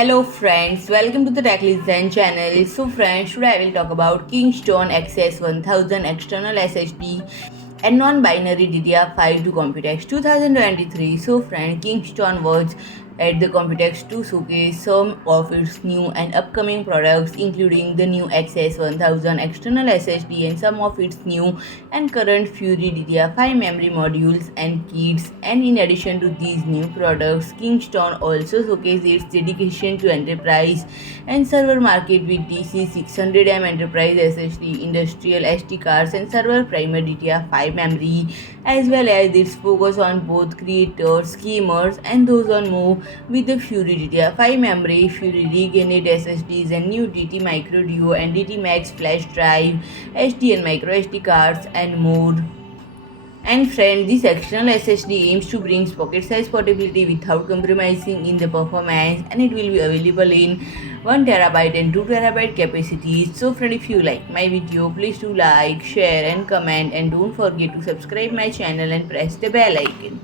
Hello friends, welcome to the Tech Listen channel. So friends, today I will talk about Kingston XS1000 External SSD and non-binary DDR5 to Computex 2023. So friend, Kingston was at the Computex to showcase some of its new and upcoming products, including the new XS1000 external SSD and some of its new and current Fury DDR5 memory modules and kits. And in addition to these new products, Kingston also showcased its dedication to enterprise and server market with DC600M enterprise SSD, industrial SD cards, and Server Premier DDR5 memory, as well as its focus on both creators, gamers, and those on move with the Fury DDR5 memory, Fury Renegade SSDs, and new DT microDuo and DTMax flash drive, SD and microSD cards, and more. And friend, this external SSD aims to bring pocket size portability without compromising in the performance, and it will be available in 1TB and 2TB capacities. So friend, if you like my video, please do like, share and comment, and don't forget to subscribe my channel and press the bell icon.